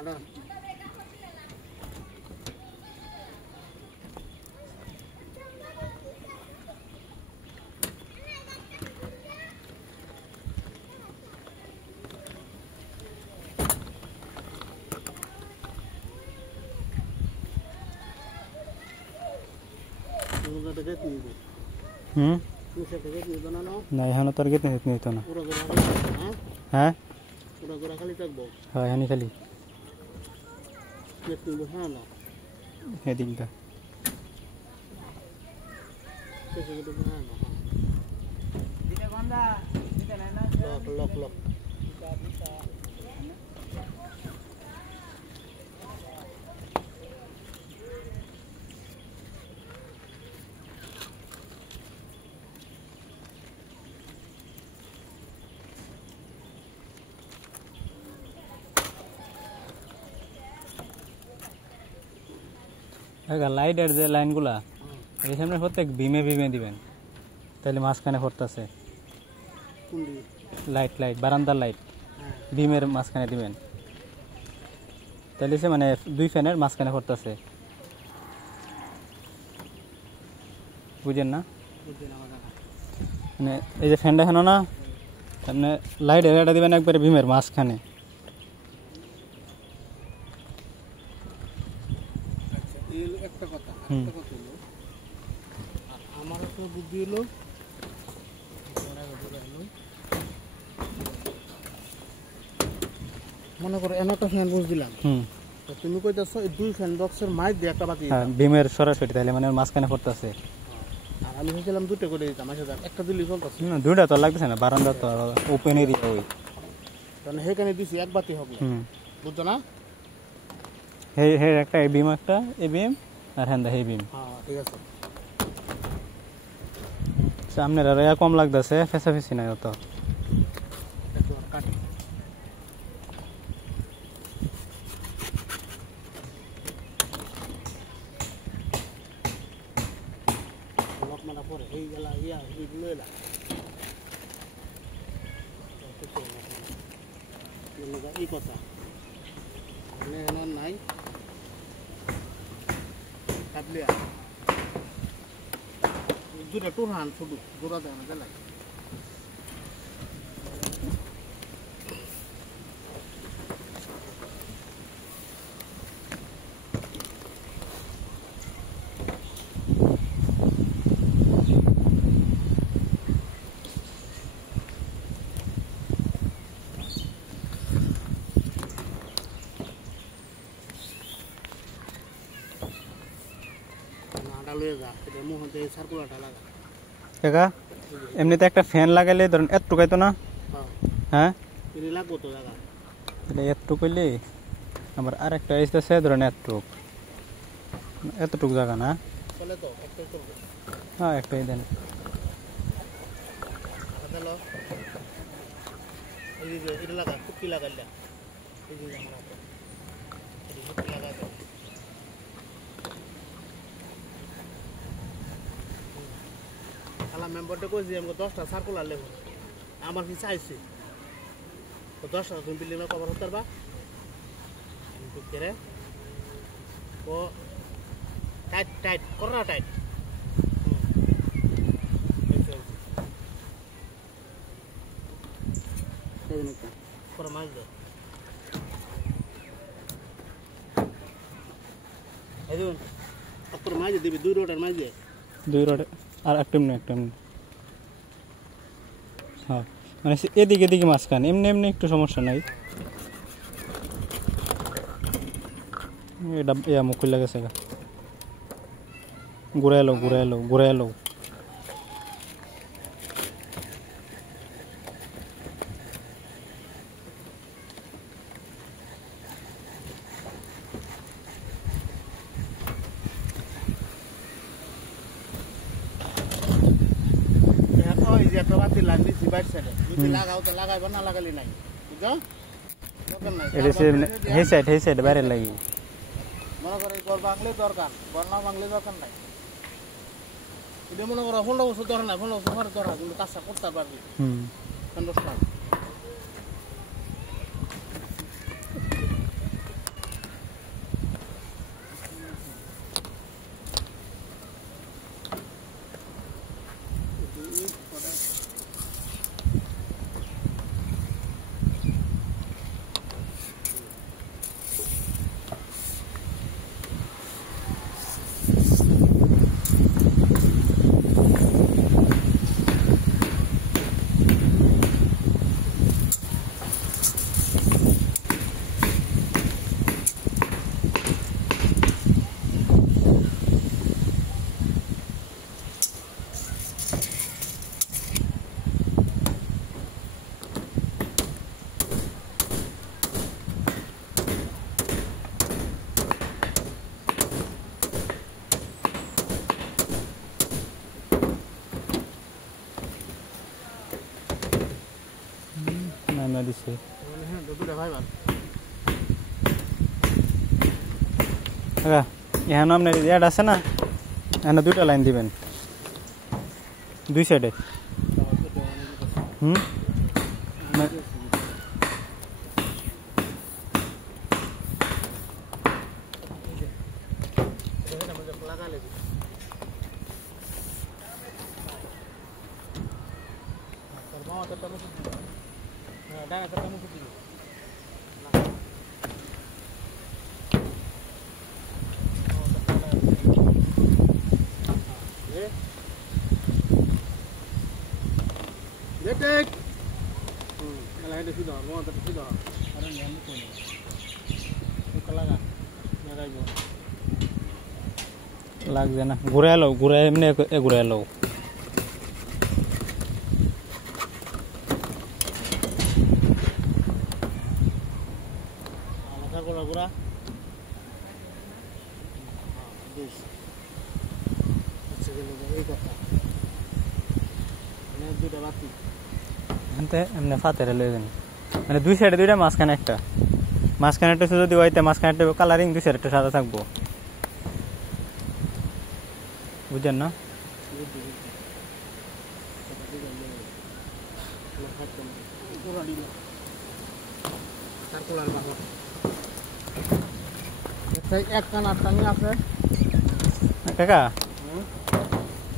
ada না এখানে তোর গেতে নিত না হ্যাঁ হ্যাঁ এখানে খালি এদিকটা lock লাইটের যে লাইনগুলা এই সামনে প্রত্যেক বিমে বিমে দিবেন তাহলে মাঝখানে পড়তেছে লাইট লাইট বারান্দার লাইট বিমের মাঝখানে দিবেন তাহলে সে মানে দুই ফ্যানের মাঝখানে পড়তেছে বুঝেন না মানে এই যে ফ্যানটা এখানে না সামনে লাইট এটা দিবেন একবারে বিমের মাঝখানে একটা কথা হলো আর আমার একটা বুদ্ধি হলো মনে করো একটা ফ্যান বক্স দিলাম তো তুমি কইতাছো এই দুই ফ্যান বক্সের মাইক দিয়ে একটা বাতি হ্যাঁ বিমের সরাসরি তাহলে মানে মাঝখানে পড়তেছে আর আমি ভাবছিলাম দুটো করে দিতাম আচ্ছা একটা দিলেই চলতেছে না দুইটা তো লাগতেছে না বারান্দা তো ওপেন এরিয়া ওই তাহলে সেখানে দিছি এক বাতি হবে বুঝছো না হে হে একটা এই বিম একটা এই বিম আর হ্যাঁ হে বিম হ্যাঁ ঠিক আছে সামনের আর কম লাগতেছে ফেসাফেসি নাই অত কাটি লকমাটা পরে এই গেলা এইগুলো এলা এই কথা নাই কাটলিয়া দুটা টুর হান শুধু জোড়া দেয় না দেয় এমনিতে একটা ফ্যান লাগাইলে ধরেন এতটুকাই তো না হ্যাঁ লাগবো তো জায়গা এতটুক হইলে আমার আর একটা আসতেছে ধরেন এতটুক জায়গা না হ্যাঁ একটাই দেন লাগা কুকি লাগাইলা মেম্বারটা কইছি আমাকে 10টা সার্কুলার লেবো আমার কি চাইছে তো 10টা তুমি বিল্ডিং কভার হতে পারবা কিন্তু কেরে ও টাইট কররা টাইট করে মাছ দে এই দেখুন আপনার মাছ দিবি 2 রোডের মাছ দিয়ে 2 রোড আর একটা হ্যাঁ মানে এদিকে এদিকে মাঝখানে এমনি একটু সমস্যা নাই এটা ইয়া মুখ খুলে গেছে ঘুরে এলো বাইরে লাগি মনে করে ঘর বাংলে দরকার ঘর না বাংলে দরকার নাই এটা মনে করো 15 বছর দরকার নাই 15 বছর পরে দরকার কিন্তু কাজটা করতে পারবি 15 নামে দিছে হ্যাঁ দুটো ভাই ভালো কাকা এখানে আপনার অ্যাড আছে না এখানে 2টা লাইন দিবেন 2 সাইডে হুম লাগছে না ঘুরে এলো ঘুরে এমনি ঘুরে এলো এমনি ফাতে লইবেন মানে 2 সাইডে 2টা মাঝখানে একটা যদি হইতে মাঝখানে একটা কালারিং 2 সাইডে একটা সাদা থাকবো বুঝছেন না এক কান আটটা নিয়ে আসবে কাকা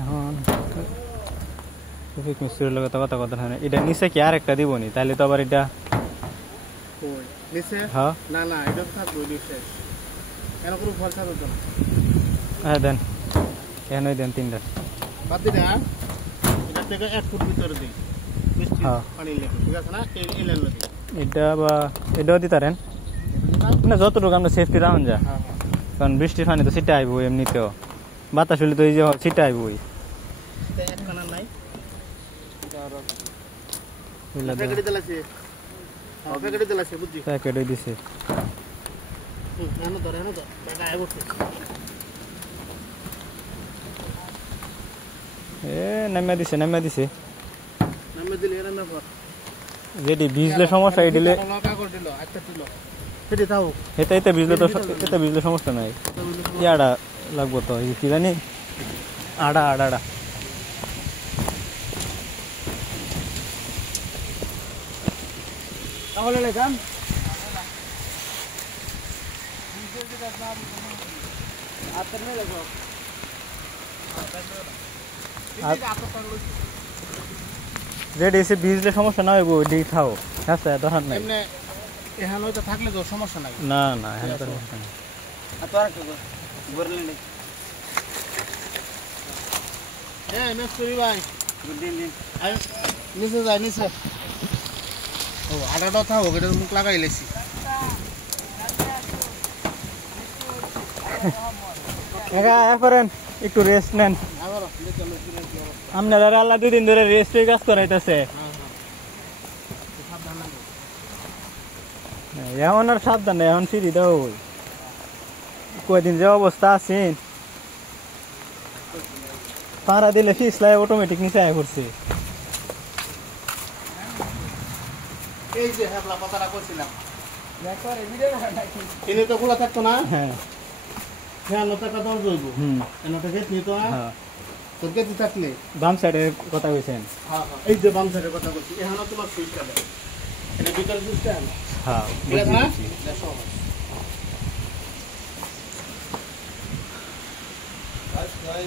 এখন ট্রাফিক মিস্ত্রির লগে তো কথা হয় না এটা নিচে কি আর একটা দিবনি তাহলে তো আবার এটা নিচে হ্যাঁ না না এটা থাকবে নিচে কেন কোনো ফল থাকবে তো হ্যাঁ দেন এখানে দেন 3টা বাদ দিন এটা থেকে 1 ফুট ভিতরে দিই মিষ্টি পানি লেগে ঠিক আছে না এই লাইন দিই এটা বা এটাও দিতারেন না যতটুকু আমরা সেফটি রাখুন যা কারণ বৃষ্টির পানি তো ছিটে আইব এমনিতেও বাতাস হলে তো এই যে ছিটে আইব এক কানা নাই প্যাকেটে দিছে নামিয়ে দিছে যেটি ভিজলে সমস্যা দিলে এতে ভিজলে সমস্যা নাই ইয়াটা লাগবো তো কি জানি আড়া তাহলে লেখাম রেডি এসে ভিজলে সমস্যা না হইব ওইদিকে খাও হ্যাঁ দরকার নাই এখানে হয়তো থাকলে তো সমস্যা নাই না এখানে তো সমস্যা নেই ভাই নিচে যায় নিচে ও আটাটা থাকো এটা মুখ লাগাই লেছি করেন একটু রেস্ট নেন আপনারা আল্লাহ 2 দিন ধরে রেস্টের কাজ করাইতেছে এখন আর সাবধান এখন সিঁড়ি দাও কয়দিন যে অবস্থা আছেন পাড়া দিলে ফিসলাই অটোমেটিক নিচে আয় করছে এই যে হ্যাঁ কথাটা করছিলাম এনে তো খোলা থাকতো না হ্যাঁ হ্যাঁ টাকা দর জইব এনটা গেট নিত না তো গেট থাকলে বাম সাইডের কথা কইছেন এই যে বাম সাইডের কথা বলছি এখানে তোমার সুইচটা দাও এটা বিকাল সুইচটা হ্যাঁ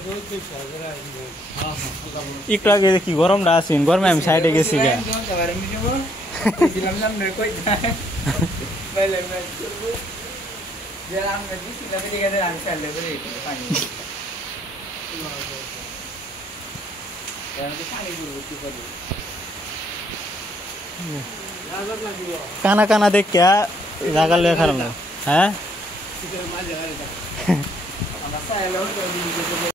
বুঝছি একটু আগে কি গরমটা আছেন গরমে আমি সাইডে গেছি গা কানা কানা দেখ क्या জাগাল খারাপ না হ্যাঁ